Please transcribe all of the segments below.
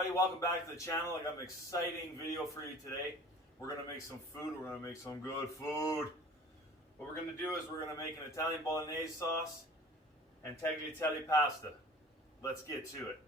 everybody, welcome back to the channel. I got an exciting video for you today. We're going to make some food. We're going to make some good food. What we're going to do is we're going to make an Italian Bolognese sauce and tagliatelle pasta. Let's get to it.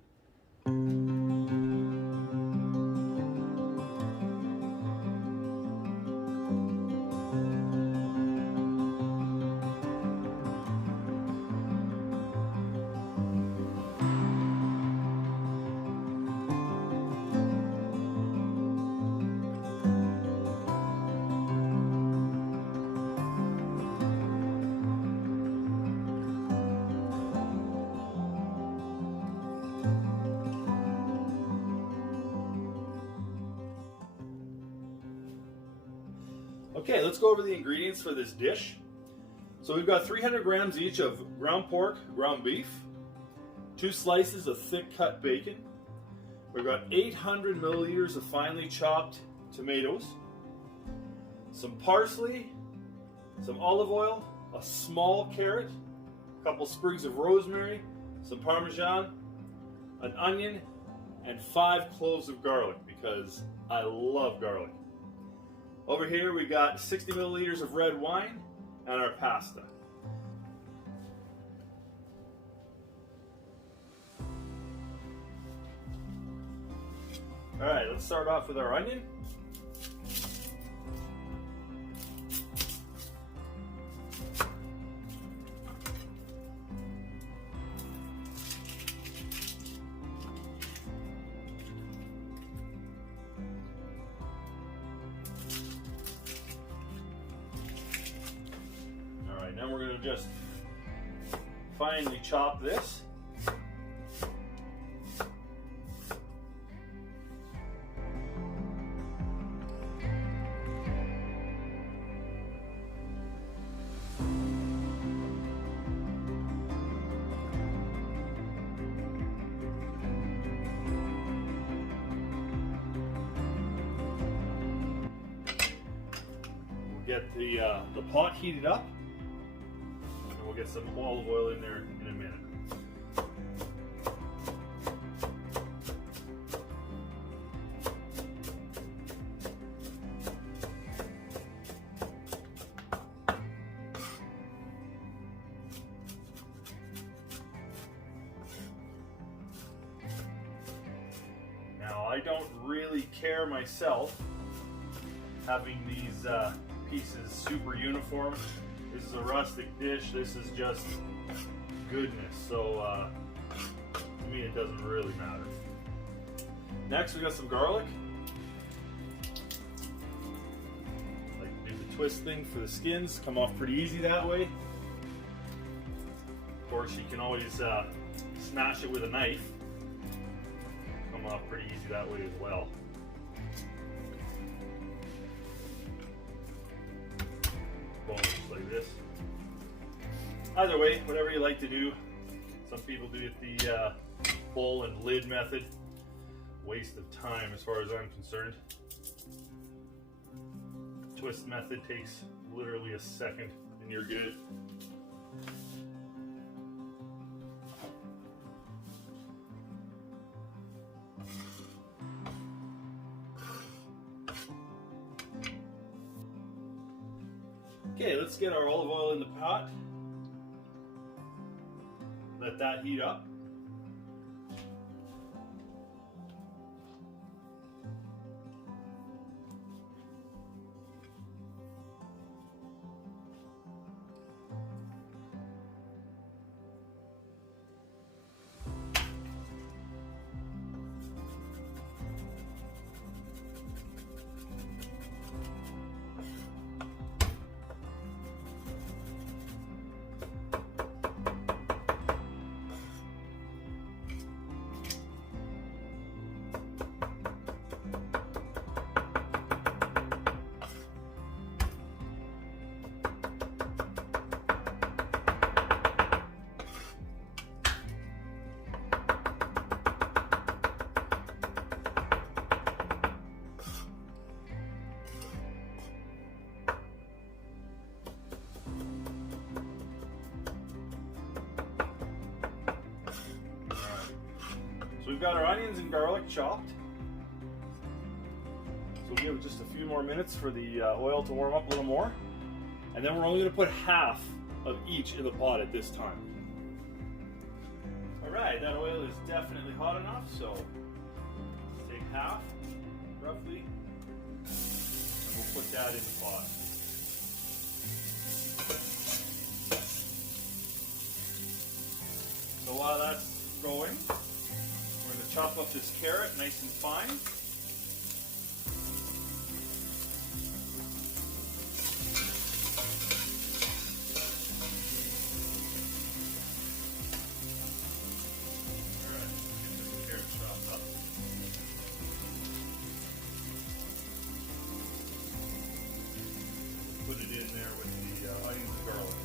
Okay, let's go over the ingredients for this dish. So we've got 300 grams each of ground pork, ground beef, 2 slices of thick cut bacon. We've got 800 milliliters of finely chopped tomatoes, some parsley, some olive oil, a small carrot, a couple sprigs of rosemary, some parmesan, an onion, and 5 cloves of garlic because I love garlic. Over here we got 60 milliliters of red wine and our pasta. Alright, let's start off with our onion. Now we're going to just finely chop this. We'll get the pot heated up. We'll get some olive oil in there in a minute. Now, I don't really care myself having these pieces super uniform. This is a rustic dish. This is just goodness. So to me, it doesn't really matter. Next, we got some garlic. I like to do the twist thing for the skins. Come off pretty easy that way. Of course, you can always smash it with a knife. Come off pretty easy that way as well. Just like this. Either way, whatever you like to do. Some people do it the bowl and lid method. Waste of time as far as I'm concerned. Twist method takes literally a second and you're good. Okay, let's get our olive oil in the pot. Let that heat up. got our onions and garlic chopped. So we'll give it just a few more minutes for the oil to warm up a little more. And then we're only going to put half of each in the pot at this time. Alright, that oil is definitely hot enough, so let's take half, roughly, and we'll put that in the pot. So while that's going, we're going to chop up this carrot nice and fine. Put it in there with the onions and garlic.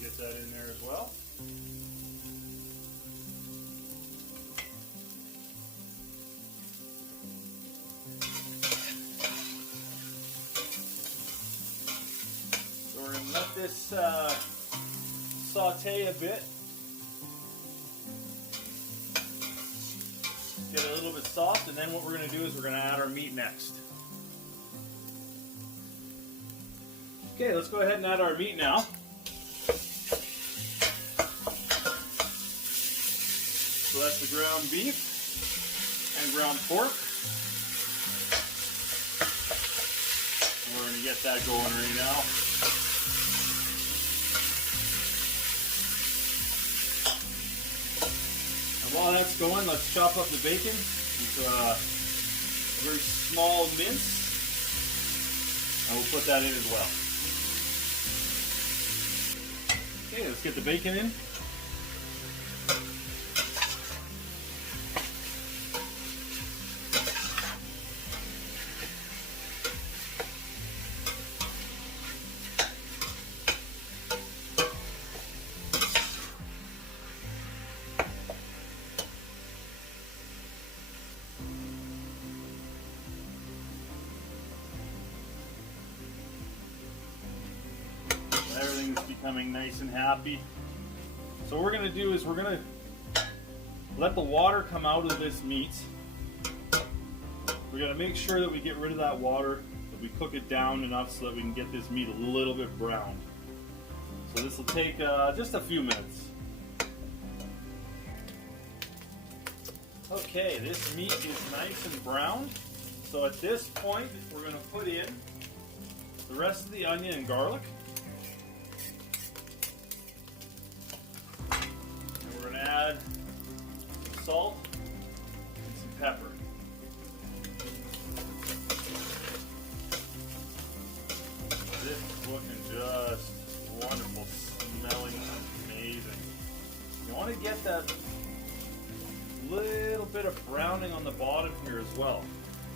Get that in there as well. Let this saute a bit. Get it a little bit soft, and then what we're going to do is we're going to add our meat next. Okay, let's go ahead and add our meat now. So that's the ground beef and ground pork. And we're going to get that going right now. While that's going, let's chop up the bacon into a very small mince, and we'll put that in as well. Okay, let's get the bacon in. Everything's becoming nice and happy. So what we're going to do is we're going to let the water come out of this meat. We're going to make sure that we get rid of that water, that we cook it down enough so that we can get this meat a little bit brown. So this will take just a few minutes. Okay, this meat is nice and brown. So at this point, we're going to put in the rest of the onion and garlic. Add some salt and some pepper. This is looking just wonderful, smelling amazing. You want to get that little bit of browning on the bottom here as well.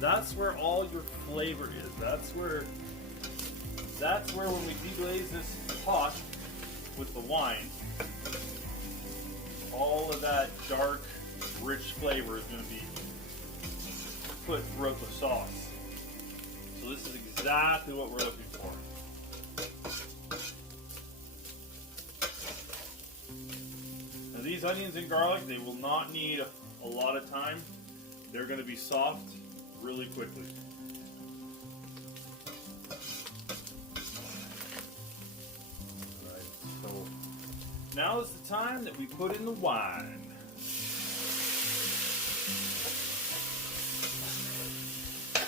That's where all your flavor is. That's where when we deglaze this pot with the wine, all of that dark, rich flavor is going to be put throughout the sauce. So this is exactly what we're looking for. Now these onions and garlic, they will not need a lot of time. They're going to be soft really quickly. Now is the time that we put in the wine. There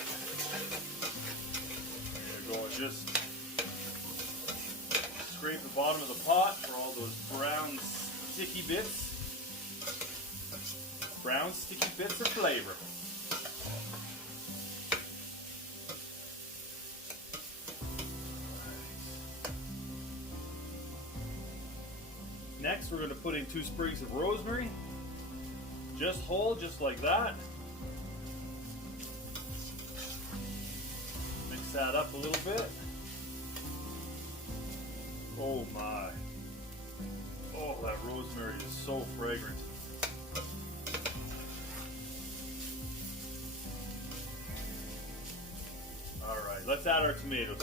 you go. Just scrape the bottom of the pot for all those brown sticky bits. Brown sticky bits of flavor. Next, we're going to put in 2 sprigs of rosemary, just whole, just like that. Mix that up a little bit. Oh my. Oh, that rosemary is so fragrant. Alright, let's add our tomatoes.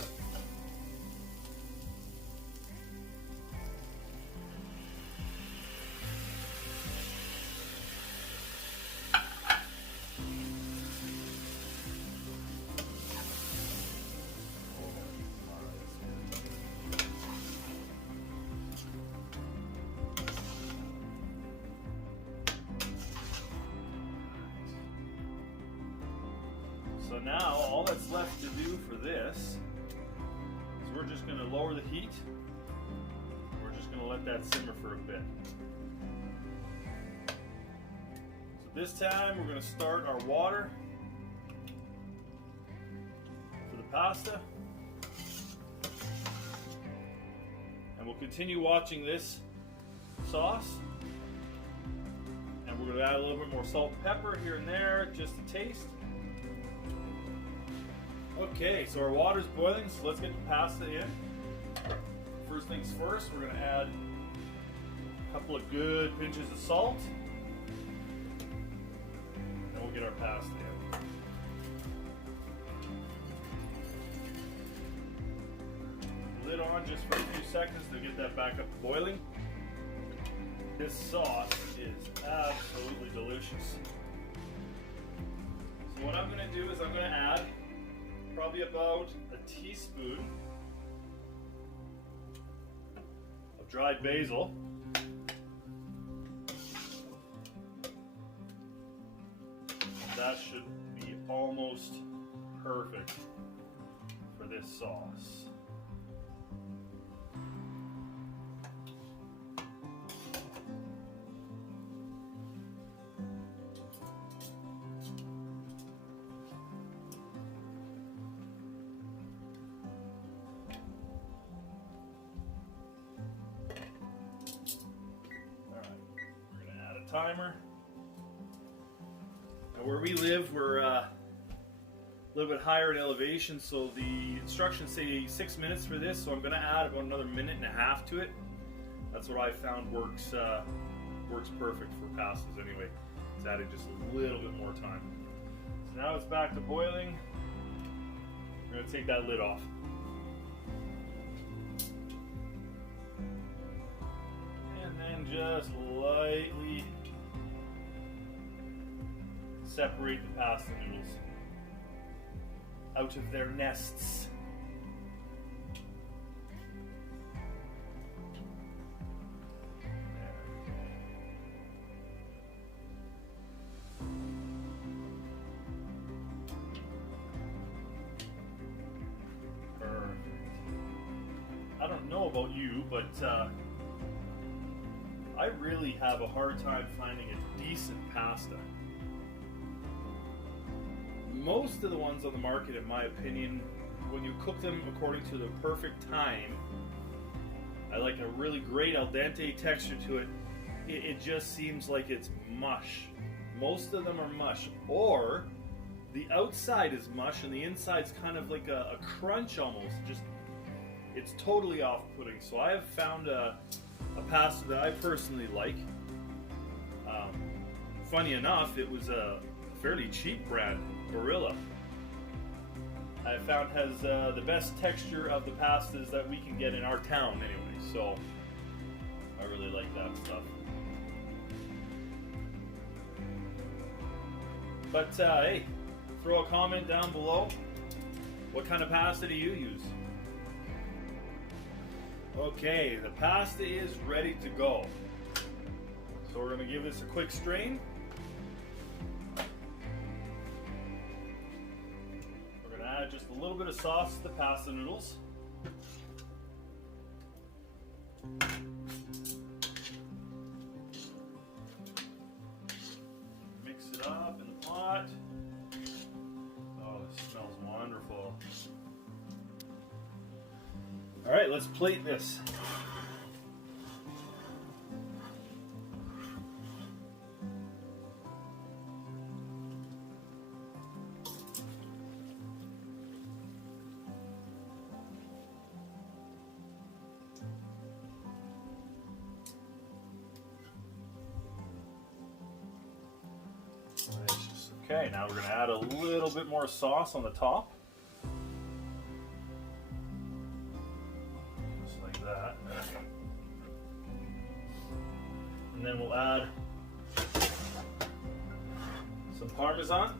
So now all that's left to do for this is we're just going to lower the heat. We're just going to let that simmer for a bit. So this time we're going to start our water for the pasta. And we'll continue watching this sauce. And we're going to add a little bit more salt and pepper here and there just to taste. Okay, so our water's boiling, so let's get the pasta in. First things first, we're going to add a couple of good pinches of salt. And we'll get our pasta in. Lid on just for a few seconds to get that back up to boiling. This sauce is absolutely delicious. So what I'm going to do is I'm going to add probably about a teaspoon of dried basil. That should be almost perfect for this sauce. Timer. Now where we live, we're a little bit higher in elevation, so the instructions say 6 minutes for this, so I'm going to add about another minute and a half to it. That's what I found works perfect for pastas anyway. It's adding just a little bit more time. So now it's back to boiling. We're going to take that lid off. And then just lightly separate the pasta noodles out of their nests. Perfect. I don't know about you, but I really have a hard time finding a decent pasta. Most of the ones on the market, in my opinion, when you cook them according to the perfect time, I like a really great al dente texture to it. It just seems like it's mush. Most of them are mush, or the outside is mush and the inside's kind of like a crunch almost. Just, it's totally off-putting. So I have found a pasta that I personally like. Funny enough, it was a fairly cheap brand, Barilla. I found has the best texture of the pastas that we can get in our town anyway, so I really like that stuff. But hey, throw a comment down below. What kind of pasta do you use? Okay, the pasta is ready to go. So we're going to give this a quick strain. Add just a little bit of sauce to the pasta noodles. Mix it up in the pot. Oh, this smells wonderful. All right, let's plate this. Okay, now we're going to add a little bit more sauce on the top. Just like that. And then we'll add some Parmesan.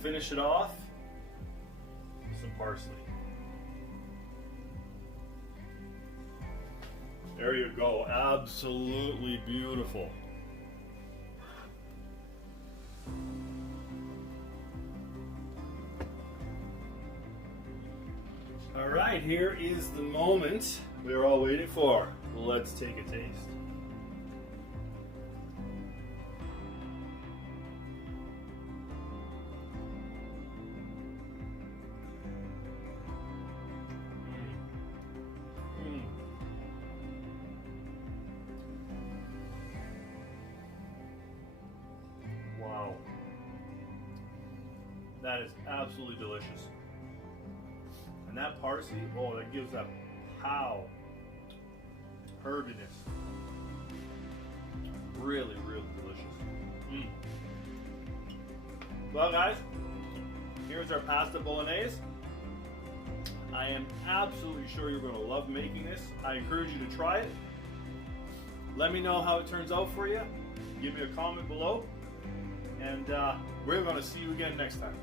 Finish it off with some parsley. There you go, absolutely beautiful. All right, here is the moment we were all waiting for. Let's take a taste. Wow. That is absolutely delicious. And that parsley, oh, that gives that pow, herbiness. Really, really delicious. Well, guys, here's our pasta bolognese. I am absolutely sure you're going to love making this. I encourage you to try it. Let me know how it turns out for you. Give me a comment below. And we're going to see you again next time.